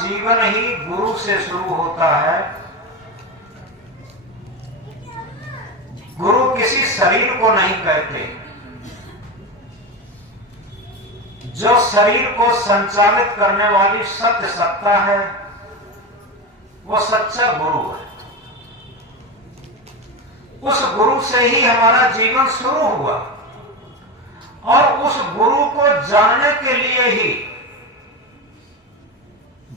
जीवन ही गुरु से शुरू होता है। गुरु किसी शरीर को नहीं कहते। जो शरीर को संचालित करने वाली सत्य सत्ता है वो सच्चा गुरु है। उस गुरु से ही हमारा जीवन शुरू हुआ और उस गुरु को जानने के लिए ही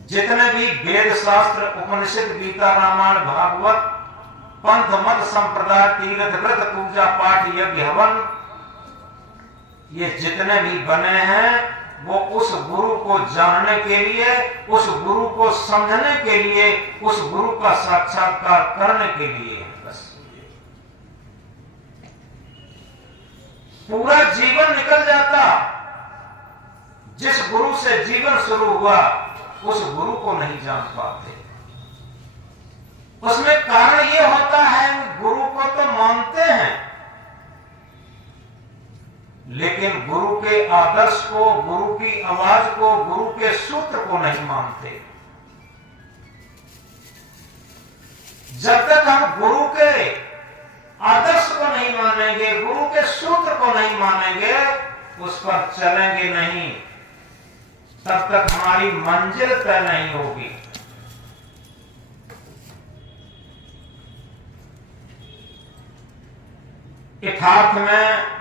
जितने भी वेद शास्त्र, उपनिषद, गीता, रामायण, भागवत, पंथ मत संप्रदाय, तीर्थ व्रत, पूजा पाठ, यज्ञ हवन, ये जितने भी बने हैं वो उस गुरु को जानने के लिए, उस गुरु को समझने के लिए, उस गुरु का साक्षात्कार करने के लिए है। बस पूरा जीवन निकल जाता। जिस गुरु से जीवन शुरू हुआ उस गुरु को नहीं जान पाते। उसमें कारण यह होता है गुरु को तो मानते हैं लेकिन गुरु के आदर्श को, गुरु की आवाज को, गुरु के सूत्र को नहीं मानते। जब तक हम गुरु के आदर्श को नहीं मानेंगे, गुरु के सूत्र को नहीं मानेंगे, उस पर चलेंगे नहीं, तब तक हमारी मंजिल तय नहीं होगी। यथार्थ में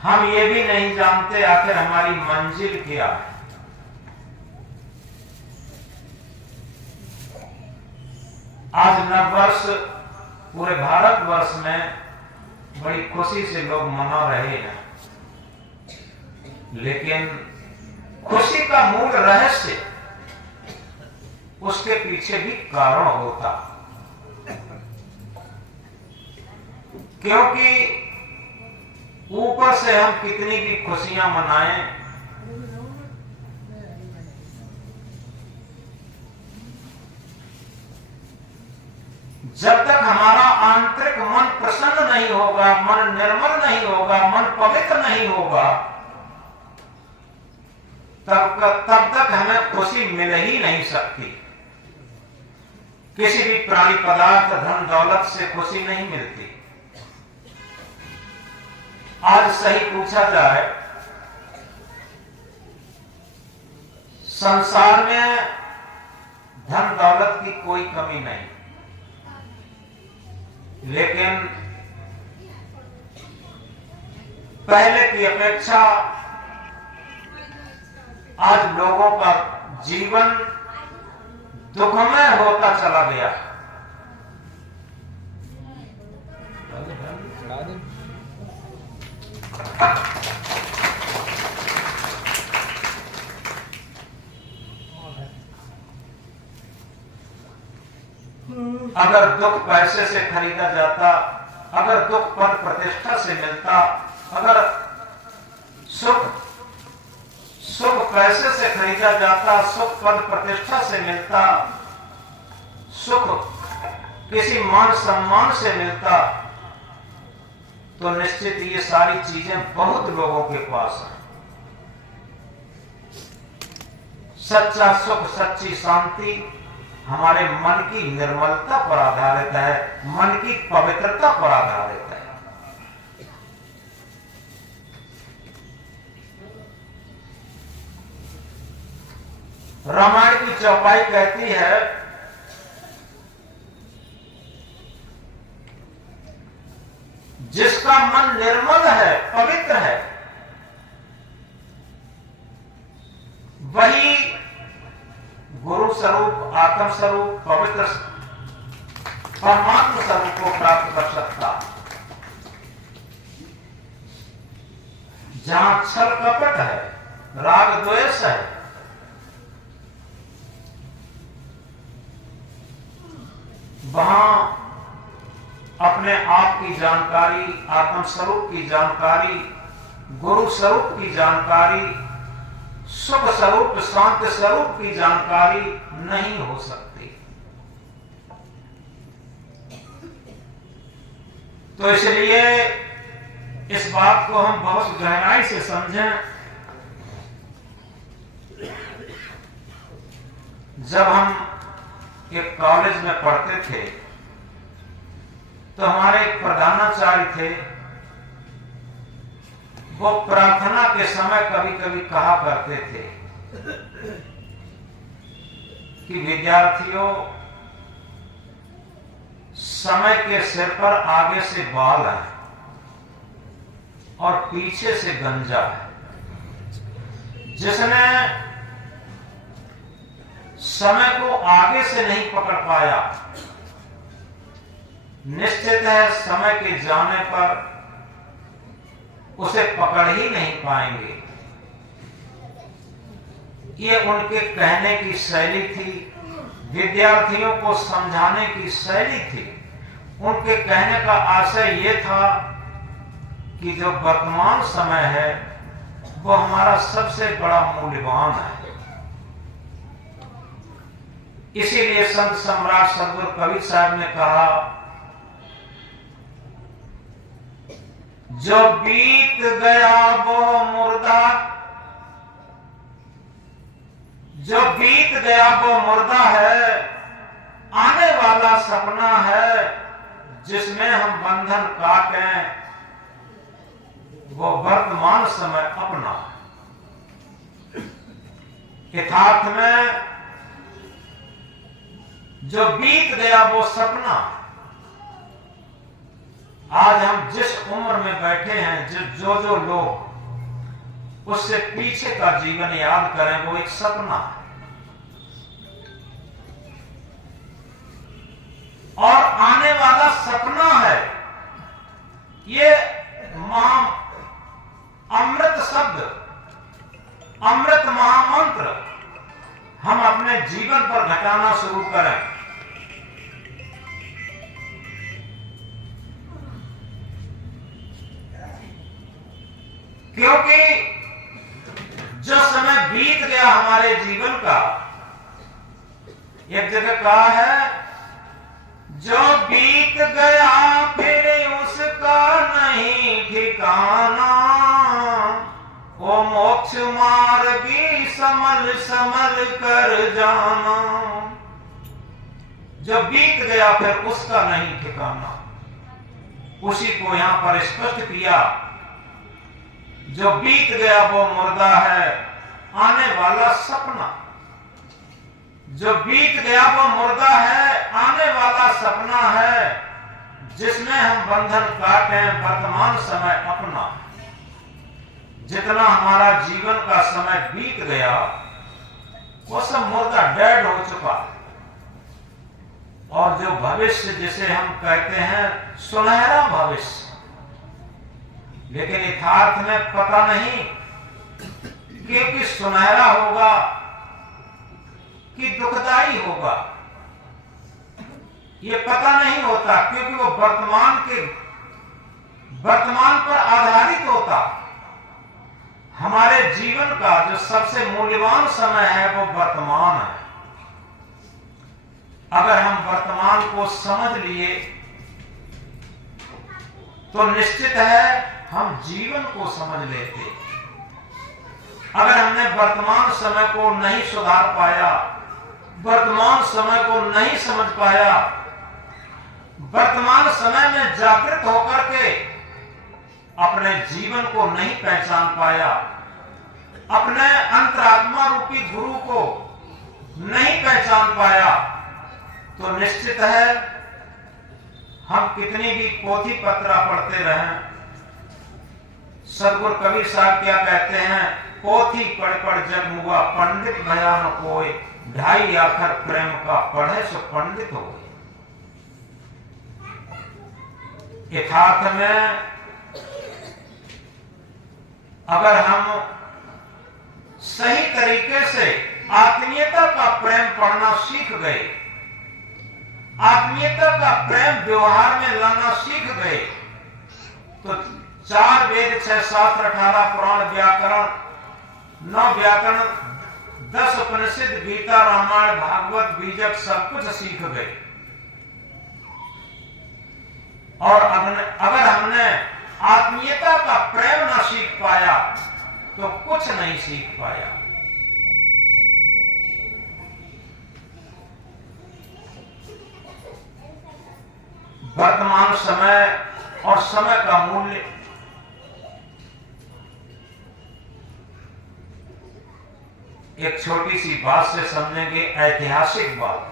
हम ये भी नहीं जानते आखिर हमारी मंजिल क्या है। आज नववर्ष पूरे भारतवर्ष में बड़ी खुशी से लोग मना रहे हैं, लेकिन खुशी का मूल रहस्य, उसके पीछे भी कारण होता। क्योंकि ऊपर से हम कितनी भी खुशियां मनाएं, जब तक हमारा आंतरिक मन प्रसन्न नहीं होगा, मन निर्मल नहीं होगा, मन पवित्र नहीं होगा, तब तक हमें खुशी मिल ही नहीं सकती। किसी भी प्राणी पदार्थ, धन दौलत से खुशी नहीं मिलती। आज सही पूछा जाए, संसार में धन दौलत की कोई कमी नहीं, लेकिन पहले की अपेक्षा आज लोगों का जीवन दुखमय होता चला गया। अगर दुख पैसे से खरीदा जाता, अगर दुख पद प्रतिष्ठा से मिलता, अगर सुख पैसे से खरीदा जाता, सुख पद प्रतिष्ठा से मिलता, सुख किसी मान सम्मान से मिलता, तो निश्चित ये सारी चीजें बहुत लोगों के पास हैं। सच्चा सुख, सच्ची शांति हमारे मन की निर्मलता पर आधारित है, मन की पवित्रता पर आधारित है। रामायण की चौपाई कहती है, जिसका मन निर्मल है, पवित्र है, वही गुरु स्वरूप, आत्म स्वरूप, पवित्र परमात्मा स्वरूप को प्राप्त कर सकता। जहां छल कपट है, राग द्वेष है, वहां अपने आप की जानकारी, आत्म स्वरूप की जानकारी, गुरु स्वरूप की जानकारी, सुख स्वरूप, शांति स्वरूप की जानकारी नहीं हो सकती। तो इसलिए इस बात को हम बहुत गहराई से समझें जब हम एक कॉलेज में पढ़ते थे तो हमारे एक प्रधानाचार्य थे, वो प्रार्थना के समय कभी कभी कहा करते थे कि विद्यार्थियों, समय के सिर पर आगे से बाल है और पीछे से गंजा है। जिसने समय को आगे से नहीं पकड़ पाया, निश्चित है समय के जाने पर उसे पकड़ ही नहीं पाएंगे। ये उनके कहने की शैली थी, विद्यार्थियों को समझाने की शैली थी। उनके कहने का आशय ये था कि जो वर्तमान समय है वो हमारा सबसे बड़ा मूल्यवान है। इसीलिए संत सम्राट सदगुरु कबीर साहब ने कहा, जो बीत गया वो मुर्दा, जो बीत गया वो मुर्दा है, आने वाला सपना है, जिसमें हम बंधन काटें वो वर्तमान समय अपना। यथार्थ में जो बीत गया वो सपना। आज हम जिस उम्र में बैठे हैं, जो लोग उससे पीछे का जीवन याद करें, वो एक सपना है। और आने वाला सपना है। ये अमृत शब्द, अमृत महामंत्र हम अपने जीवन पर घटाना शुरू करें। क्योंकि जो समय बीत गया हमारे जीवन का, एक जगह कहा है, जो बीत गया फिर उसका नहीं ठिकाना, वो मोक्ष मार्गी समल समल कर जाना। जो बीत गया फिर उसका नहीं ठिकाना, उसी को यहां पर स्पष्ट किया। जो बीत गया वो मुर्दा है, आने वाला सपना। जो बीत गया वो मुर्दा है, आने वाला सपना है, जिसमें हम बंधन काटें वर्तमान समय अपना। जितना हमारा जीवन का समय बीत गया वो सब मुर्दा, डेड हो चुका। और जो भविष्य जिसे हम कहते हैं सुनहरा भविष्य, लेकिन यथार्थ में पता नहीं कि सुनहरा होगा कि दुखदाई होगा, ये पता नहीं होता, क्योंकि वो वर्तमान पर आधारित होता। हमारे जीवन का जो सबसे मूल्यवान समय है वो वर्तमान है। अगर हम वर्तमान को समझ लिए तो निश्चित है हम जीवन को समझ लेते। अगर हमने वर्तमान समय को नहीं सुधार पाया, वर्तमान समय को नहीं समझ पाया, वर्तमान समय में जागृत होकर के अपने जीवन को नहीं पहचान पाया, अपने अंतरात्मा रूपी गुरु को नहीं पहचान पाया, तो निश्चित है हम कितनी भी पोथी पत्रा पढ़ते रहें। सदगुरु कबीर साहब क्या कहते हैं, पोथी पढ़ पढ़ जग मुआ, पंडित भया न कोई, ढाई आखर प्रेम का पढ़े सो पंडित हो। यथार्थ में अगर हम सही तरीके से आत्मीयता का प्रेम पढ़ना सीख गए, आत्मीयता का प्रेम व्यवहार में लाना सीख गए, तो 4 वेद 6 शास्त्र 18 पुराण व्याकरण 9 व्याकरण 10 उपनिषद गीता रामायण भागवत बीजक सब कुछ सीख गए। और अगर हमने आत्मीयता का प्रेम न सीख पाया तो कुछ नहीं सीख पाया। वर्तमान समय और समय का मूल्य एक छोटी सी बात से समझेंगे, ऐतिहासिक बात।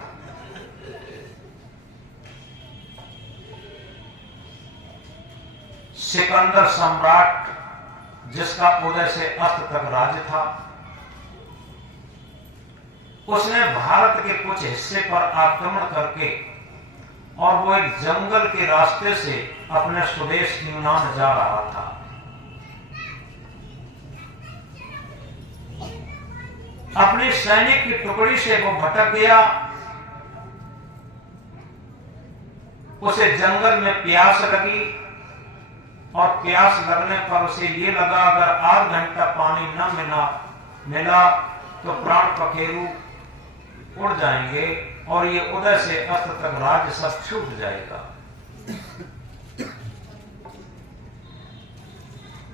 सिकंदर सम्राट, जिसका उदय से अंत तक राज्य था, उसने भारत के कुछ हिस्से पर आक्रमण करके और वो एक जंगल के रास्ते से अपने स्वदेश यूनान जा रहा था। अपनी सैनिक की टुकड़ी से वो भटक गया। उसे जंगल में प्यास लगी और प्यास लगने पर उसे ये लगा अगर आध घंटा पानी न मिला तो प्राण पखेरु उड़ जाएंगे और ये उदय से अंत तक राज्य सब छूट जाएगा।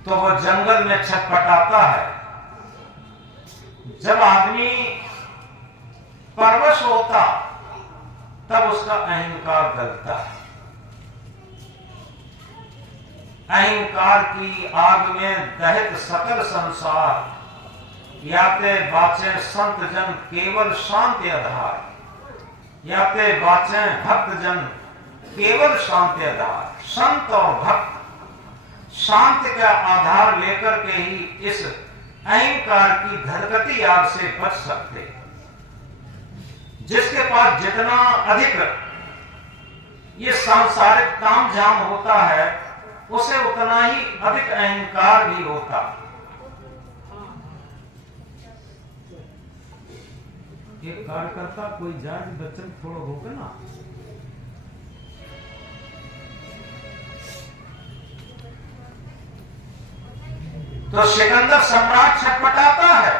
तो वो जंगल में छटपटाता है। जब आदमी परवश होता तब उसका अहंकार गलता है। अहंकार की आग में दहित सकल संसार, याते बाचे संत जन केवल शांति आधार, याते बाचे भक्त जन केवल शांति आधार। संत और भक्त शांति का आधार लेकर के ही इस अहंकार की धरकती आग से बच सकते। जिसके पास जितना अधिक ये सांसारिक तामझाम होता है उसे उतना ही अधिक अहंकार भी होता। एक कार्यकर्ता कोई जाए बच्चन थोड़ा होगा ना। तो सिकंदर सम्राट छटपटाता है।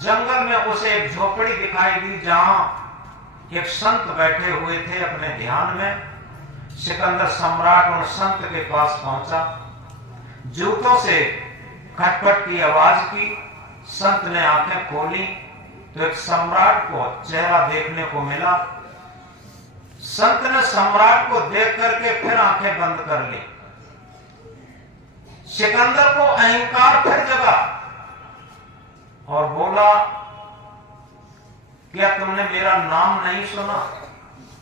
जंगल में उसे एक झोपड़ी दिखाई दी जहां एक संत बैठे हुए थे अपने ध्यान में। सिकंदर सम्राट उन संत के पास पहुंचा, जूतों से खटपट की आवाज की। संत ने आंखें खोली तो एक सम्राट को चेहरा देखने को मिला। संत ने सम्राट को देख करके फिर आंखें बंद कर ली। सिकंदर को अहंकार फिर जगा और बोला, क्या तुमने मेरा नाम नहीं सुना?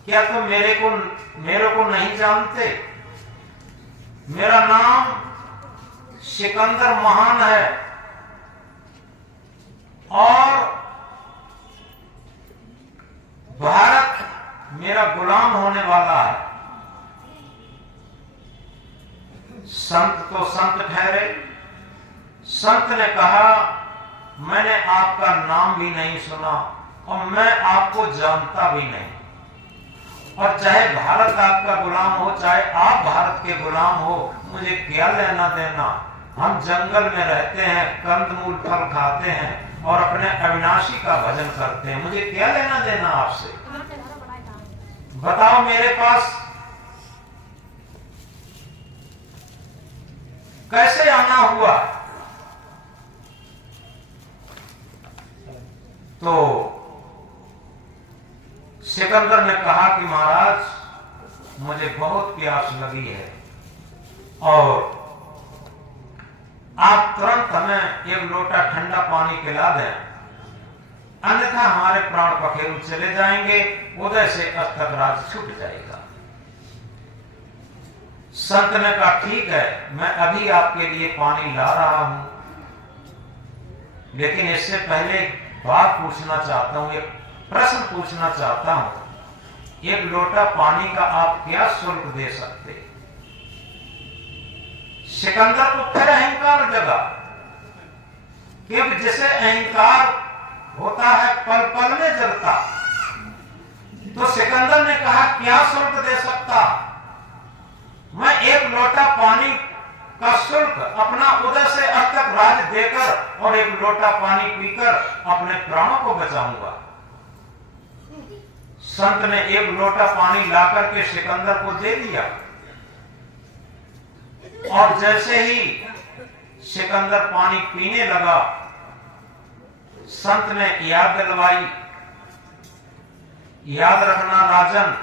क्या तुम मेरे को नहीं जानते? मेरा नाम सिकंदर महान है और भारत मेरा गुलाम होने वाला है। संत तो संत ठहरे। संत ने कहा, मैंने आपका नाम भी नहीं सुना और मैं आपको जानता भी नहीं, और चाहे भारत आपका गुलाम हो चाहे आप भारत के गुलाम हो, मुझे क्या लेना देना। हम जंगल में रहते हैं, कंदमूल फल खाते हैं और अपने अविनाशी का भजन करते हैं। मुझे क्या लेना देना आपसे? बताओ मेरे पास कैसे आना हुआ? तो सिकंदर ने कहा कि महाराज मुझे बहुत प्यास लगी है और आप तुरंत हमें एक लोटा ठंडा पानी पिला दें, अन्यथा हमारे प्राण पखेरु चले जाएंगे, उदय से अंत तक राज छूट जाएगा। संत ने कहा, ठीक है, मैं अभी आपके लिए पानी ला रहा हूं, लेकिन इससे पहले बात पूछना चाहता हूं, एक प्रश्न पूछना चाहता हूं। एक लोटा पानी का आप क्या शुल्क दे सकते? सिकंदर को फिर अहंकार जगा, क्योंकि जिसे अहंकार होता है पल पल में जलता। तो सिकंदर ने कहा, क्या शुल्क दे सकता? मैं एक लोटा पानी का शुल्क अपना उदय से अंत तक राज देकर और एक लोटा पानी पीकर अपने प्राणों को बचाऊंगा। संत ने एक लोटा पानी लाकर के सिकंदर को दे दिया और जैसे ही सिकंदर पानी पीने लगा, संत ने याद दिलवाई, याद रखना राजन,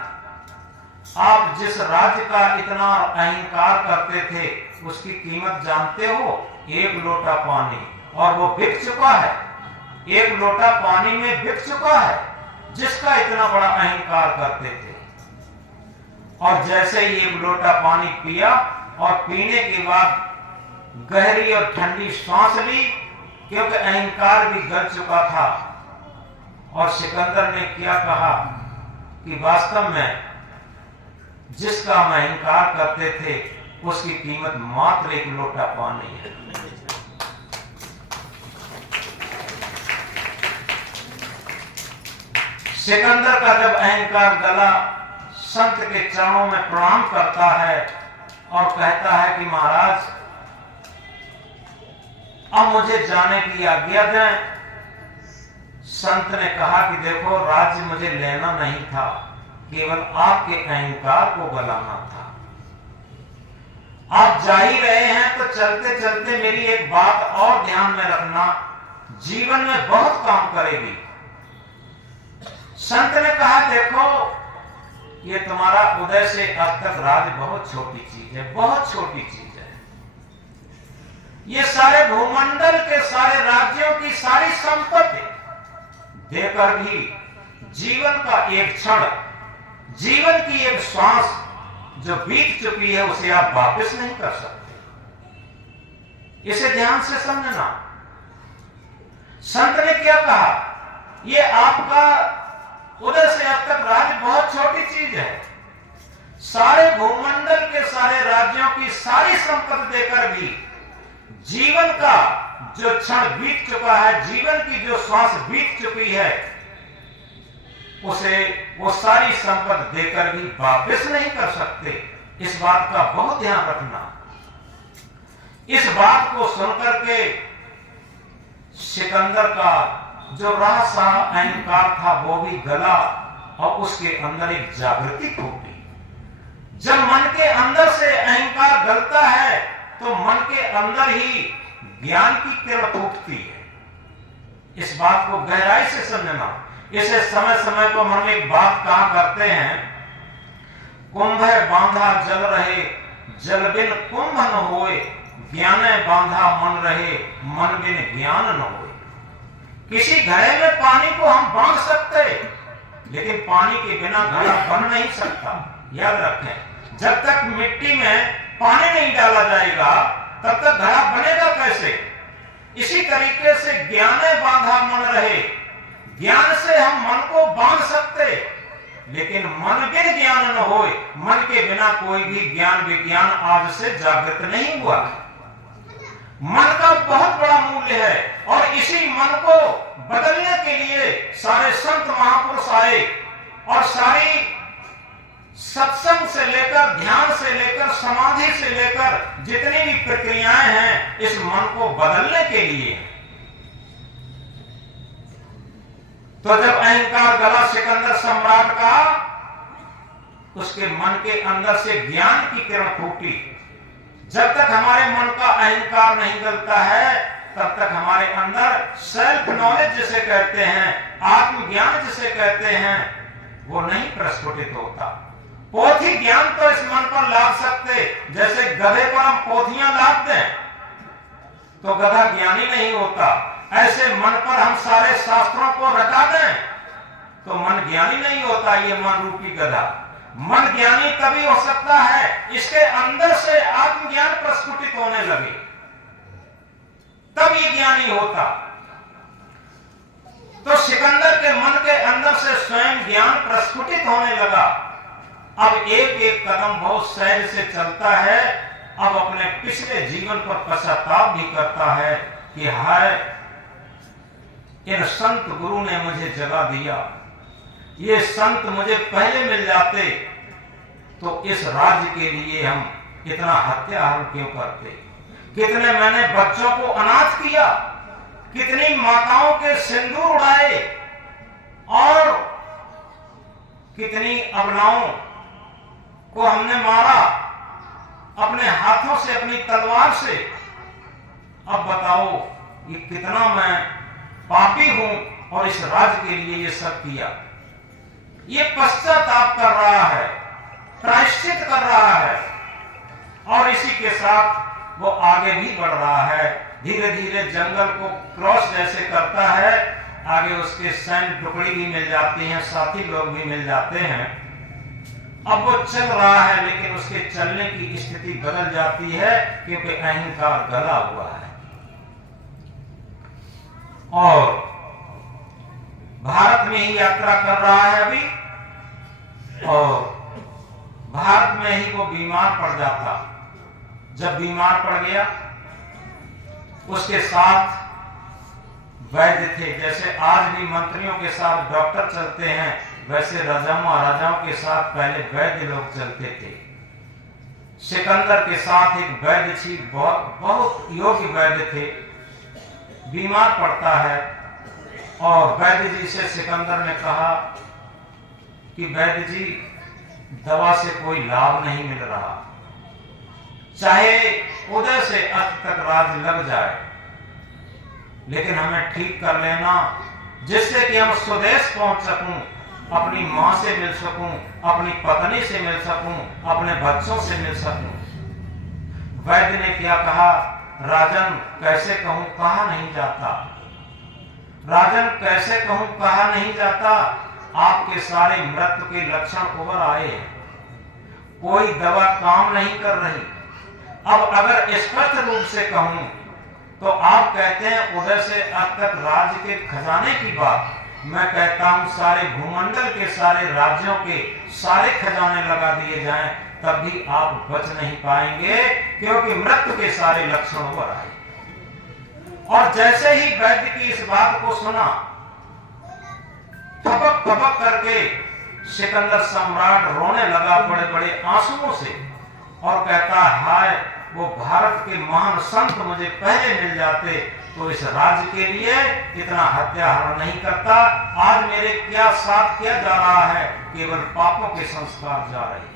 आप जिस राज्य का इतना अहंकार करते थे उसकी कीमत जानते हो? 1 लोटा पानी, और वो बिक चुका है। 1 लोटा पानी में बिक चुका है जिसका इतना बड़ा अहंकार करते थे। और जैसे ही 1 लोटा पानी पिया और पीने के बाद गहरी और ठंडी सांस ली, क्योंकि अहंकार भी गल चुका था। और सिकंदर ने क्या कहा कि वास्तव में जिसका हम अहंकार करते थे उसकी कीमत मात्र 1 लोटा पानी है। सिकंदर का जब अहंकार गला, संत के चरणों में प्रणाम करता है और कहता है कि महाराज अब मुझे जाने की आज्ञा दें। संत ने कहा कि देखो, राज्य मुझे लेना नहीं था, केवल आपके अहंकार को गलाना था। आप जा ही रहे हैं तो चलते चलते मेरी एक बात और ध्यान में रखना, जीवन में बहुत काम करेगी। संत ने कहा देखो, ये तुम्हारा उदय से अब तक राज बहुत छोटी चीज है, बहुत छोटी चीज है। ये सारे भूमंडल के सारे राज्यों की सारी संपत्ति देकर भी जीवन का एक क्षण, जीवन की एक श्वास जो बीत चुकी है उसे आप वापस नहीं कर सकते। इसे ध्यान से समझना। संत ने क्या कहा? ये आपका उधर से अब तक राज्य बहुत छोटी चीज है। सारे भूमंडल के सारे राज्यों की सारी संपत्ति देकर भी जीवन का जो क्षण बीत चुका है, जीवन की जो श्वास बीत चुकी है, उसे वो सारी संपत्ति देकर भी वापस नहीं कर सकते। इस बात का बहुत ध्यान रखना। इस बात को सुनकर के सिकंदर का जो रहसा अहंकार था वो भी गला और उसके अंदर एक जागृति फूटी। जब मन के अंदर से अहंकार गलता है तो मन के अंदर ही ज्ञान की किरण फूटती है। इस बात को गहराई से समझना। इसे समय समय पर हम एक बात कहा करते हैं, कुंभ बांधा जल रहे, जल बिन कुंभ न होए, ज्ञान बांधा मन रहे, मन बिन ज्ञान न होए। किसी घड़े में पानी को हम बांध सकते, लेकिन पानी के बिना घड़ा बन नहीं सकता। याद रखें, जब तक मिट्टी में पानी नहीं डाला जाएगा तब तक घड़ा बनेगा कैसे? इसी तरीके से ज्ञान बांधा मन रहे, ज्ञान से हम मन को बांध सकते, लेकिन मन बिन ज्ञान न होए, मन के बिना कोई भी ज्ञान विज्ञान आज से जागृत नहीं हुआ। मन का बहुत बड़ा मूल्य है और इसी मन को बदलने के लिए सारे संत महापुरुष आए और सारी सत्संग से लेकर, ध्यान से लेकर, समाधि से लेकर जितनी भी प्रक्रियाएं हैं इस मन को बदलने के लिए। तो जब अहंकार गला सिकंदर सम्राट का, उसके मन के अंदर से ज्ञान की किरण फूटी। जब तक हमारे मन का अहंकार नहीं गलता है तब तक हमारे अंदर सेल्फ नॉलेज जिसे कहते हैं, आत्मज्ञान जिसे कहते हैं, वो नहीं प्रस्फुटित होता। पोथी ज्ञान तो इस मन पर लाद सकते, जैसे गधे पर हम पोथियां लाद दें तो गधा ज्ञानी नहीं होता, ऐसे मन पर हम सारे शास्त्रों को रटा दें तो मन ज्ञानी नहीं होता। ये मन रूपी गधा। मन ज्ञानी तभी हो सकता है इसके अंदर से आत्मज्ञान प्रस्फुटित होने लगे, तब ये ज्ञानी होता। तो सिकंदर के मन के अंदर से स्वयं ज्ञान प्रस्फुटित होने लगा। अब एक एक कदम बहुत सहज से चलता है। अब अपने पिछले जीवन पर पश्चाताप भी करता है कि हाय, इन संत गुरु ने मुझे जगा दिया, ये संत मुझे पहले मिल जाते तो इस राज्य के लिए हम इतना हत्याहरण क्यों करते। कितने मैंने बच्चों को अनाथ किया, कितनी माताओं के सिंदूर उड़ाए और कितनी अबलाओं को हमने मारा अपने हाथों से, अपनी तलवार से। अब बताओ ये कितना मैं पापी हूं और इस राज्य के लिए ये सब किया। ये पश्चाताप कर रहा है। प्रायश्चित कर रहा है और इसी के साथ वो आगे भी बढ़ रहा है। धीरे धीरे जंगल को क्रॉस जैसे करता है, आगे उसके सैन्य टुकड़ी भी मिल जाती हैं, साथी लोग भी मिल जाते हैं। अब वो चल रहा है लेकिन उसके चलने की स्थिति बदल जाती है क्योंकि अहंकार गला हुआ है। और भारत में ही यात्रा कर रहा है अभी, और भारत में ही वो बीमार पड़ जाता। जब बीमार पड़ गया, उसके साथ वैद्य थे। जैसे आज भी मंत्रियों के साथ डॉक्टर चलते हैं, वैसे राजाओं महाराजाओं के साथ पहले वैद्य लोग चलते थे। सिकंदर के साथ एक वैद्य थी, बहुत योग्य वैद्य थे। बीमार पड़ता है और वैद्य जी से सिकंदर ने कहा कि वैद्य जी, दवा से कोई लाभ नहीं मिल रहा, चाहे उदय से अंत तक राज लग जाए, लेकिन हमें ठीक कर लेना जिससे कि हम स्वदेश पहुंच सकूं, अपनी मां से मिल सकूं, अपनी पत्नी से मिल सकूं, अपने बच्चों से मिल सकूं। वैद्य ने क्या कहा, राजन कैसे कहूं, कहा नहीं जाता। राजन कैसे कहूं, कहा नहीं जाता। आपके सारे मृत्यु के लक्षण उभर आए हैं, कोई दवा काम नहीं कर रही। अब अगर स्पष्ट रूप से कहूं तो आप कहते हैं उदय से अब तक राज्य के खजाने की बात, मैं कहता हूं सारे भूमंडल के, सारे राज्यों के सारे खजाने लगा दिए जाएं, तब भी आप बच नहीं पाएंगे क्योंकि मृत्यु के सारे लक्षण उभर आए। और जैसे ही वैद्य की इस बात को सुना, थपक थपक करके सिकंदर सम्राट रोने लगा बड़े बड़े आंसुओं से और कहता, हाय वो भारत के महान संत मुझे पहले मिल जाते तो इस राज्य के लिए इतना हत्याहरण नहीं करता। आज मेरे क्या साथ किया जा रहा है, केवल पापों के संस्कार जा रहे हैं।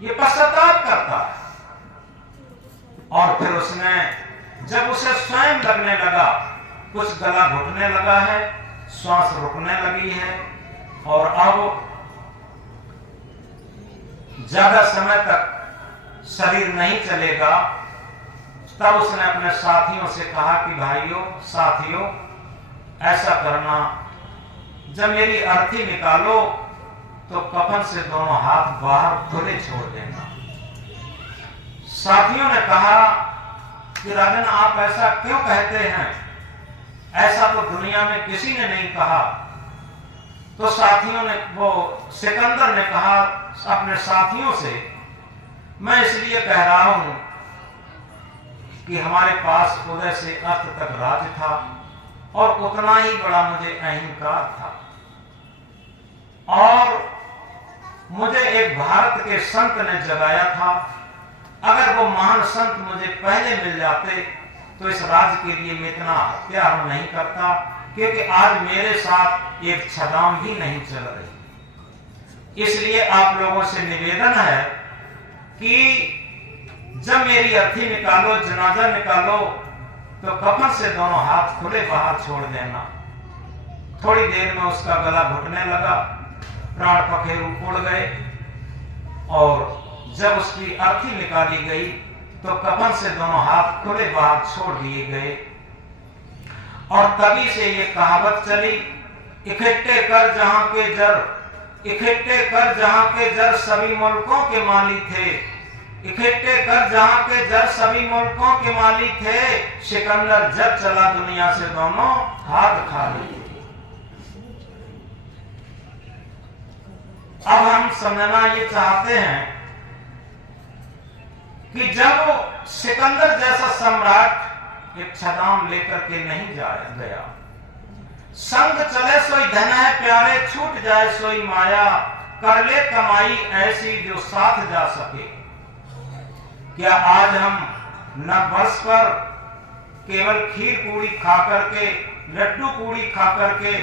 ये पश्चाताप करता है। और फिर उसने, जब उसे स्वयं लगने लगा, कुछ गला घुटने लगा है, श्वास रुकने लगी है और अब ज्यादा समय तक शरीर नहीं चलेगा, तब उसने अपने साथियों से कहा कि भाइयों, साथियों, ऐसा करना, जब मेरी अर्थी निकालो तो कफन से दोनों हाथ बाहर खुले छोड़ देना। साथियों ने कहा कि राजन आप ऐसा क्यों कहते हैं, ऐसा तो दुनिया में किसी ने नहीं कहा। तो साथियों ने, वो सिकंदर ने कहा अपने साथियों से, मैं इसलिए कह रहा हूं कि हमारे पास उदय से अंत तक राज्य था और उतना ही बड़ा मुझे अहंकार था, और मुझे एक भारत के संत ने जगाया था। अगर वो महान संत मुझे पहले मिल जाते तो इस राज्य के लिए मैं इतना हत्याहरण नहीं करता, क्योंकि आज मेरे साथ एक छदाम भी नहीं चल रही। इसलिए आप लोगों से निवेदन है कि जब मेरी अर्थी निकालो, जनाजा निकालो, तो कफन से दोनों हाथ खुले बाहर छोड़ देना। थोड़ी देर में उसका गला घुटने लगा, प्राण पखेरु उड़ गए, और जब उसकी अर्थी निकाली गई तो कफन से दोनों हाथ खुले बाहर छोड़ दिए गए। और तभी से ये कहावत चली, इकट्ठे कर जहां के जर, इकट्ठे कर जहां के जर सभी मुल्कों के माली थे, इकट्ठे कर जहां के जर सभी मुल्कों के माली थे, सिकंदर जब चला दुनिया से दोनों हाथ खाली। अब हम समझना ये चाहते हैं कि जब सिकंदर जैसा सम्राट एक छदाम लेकर के नहीं गया, संग चले सोई धन है प्यारे, छूट जाए सोई माया, कर ले कमाई ऐसी जो साथ जा सके। क्या आज हम नववर्ष पर केवल खीर पूरी खा करके, लड्डू पूरी खा करके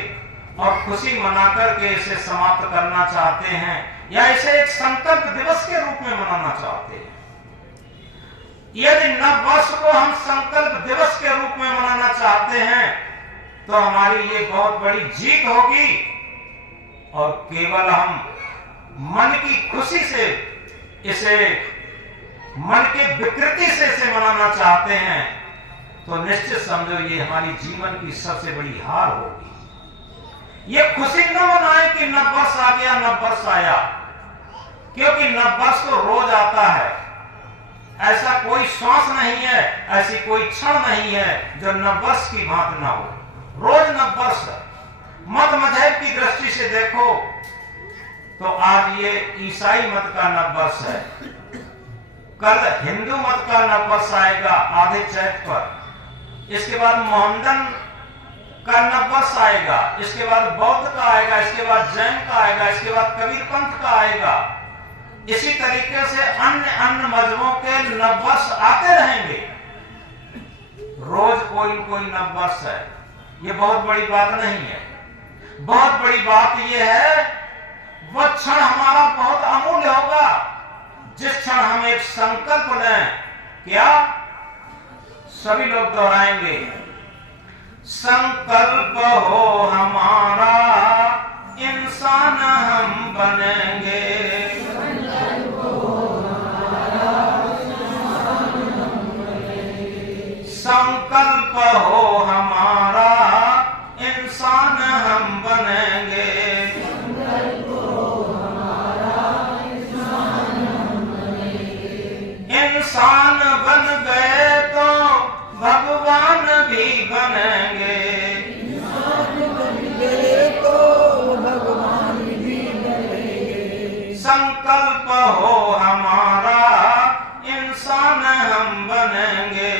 और खुशी मना करके इसे समाप्त करना चाहते हैं, या इसे एक संकल्प दिवस के रूप में मनाना चाहते हैं? यदि नववर्ष को हम संकल्प दिवस के रूप में मनाना चाहते हैं तो हमारी ये बहुत बड़ी जीत होगी, और केवल हम मन की खुशी से, इसे मन के विकृति से इसे मनाना चाहते हैं, तो निश्चित समझो ये हमारी जीवन की सबसे बड़ी हार होगी। ये खुशी न मनाए कि नव वर्ष आ गया, नव वर्ष आया, क्योंकि नव वर्ष तो रोज आता है। ऐसा कोई श्वास नहीं है, ऐसी कोई क्षण नहीं है जो नव वर्ष की भांति ना हो, रोज नव वर्ष। मत मजहब की दृष्टि से देखो तो आज ये ईसाई मत का नव वर्ष है, कल हिंदू मत का नव वर्ष आएगा आधे चैत पर, इसके बाद मोहम्मदन का नव वर्ष आएगा, इसके बाद बौद्ध का आएगा, इसके बाद जैन का आएगा, इसके बाद कबीर पंथ का आएगा। इसी तरीके से अन्य अन्य मजहबों के नव वर्ष आते रहेंगे, रोज कोई कोई नव वर्ष है। ये बहुत बड़ी बात नहीं है। बहुत बड़ी बात यह है वह क्षण हमारा बहुत अमूल्य होगा जिस क्षण हम एक संकल्प लें। क्या? सभी लोग दोहराएंगे, संकल्प हो हमारा इंसान हम बनेंगे। संकल्प हो हमारा इंसान हम बनेंगे। इंसान बन गए तो भगवान भी बनेंगे। संकल्प हो हमारा इंसान हम बनेंगे।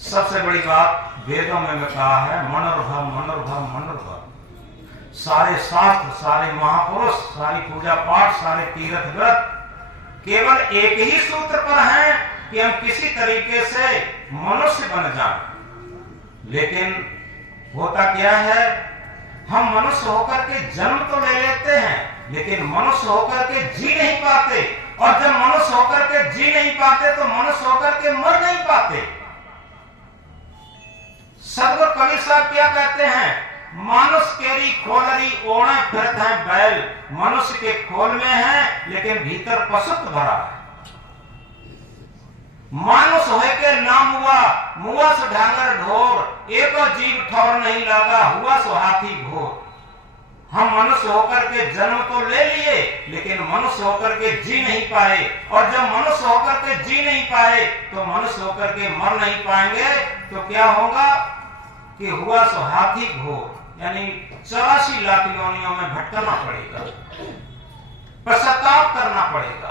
सबसे बड़ी बात वेदों में कहा है मनोरभव मनोरभव मनोरभव। सारे शास्त्र, सारे महापुरुष, सारी पूजा पाठ, सारे तीर्थ व्रत केवल एक ही सूत्र पर हैं कि हम किसी तरीके से मनुष्य बन जाएं। लेकिन होता क्या है, हम मनुष्य होकर के जन्म तो ले लेते हैं लेकिन मनुष्य होकर के जी नहीं पाते, और जब मनुष्य होकर के जी नहीं पाते तो मनुष्य होकर के मर नहीं पाते। सदगुरु कबीर साहब क्या कहते हैं, मानुष केरी खोलरी ओढ़े फिरत है बैल। मनुष्य के खोल में है लेकिन भीतर पशुत्व भरा है। मानुष होए के नाम हुआ, मुआ सो ढांगर ढोर, एको जीव ठौर नहीं लगा, हुआ सो हाथी घोर। हम मनुष्य होकर के जन्म तो ले लिए लेकिन मनुष्य होकर के जी नहीं पाए, और जब मनुष्य होकर के जी नहीं पाए तो मनुष्य होकर के मर नहीं पाएंगे। तो क्या होगा कि हुआ सो हाथी घोर, यानी 84 लाख योनियों में भटकना पड़ेगा, पश्चाताप करना पड़ेगा।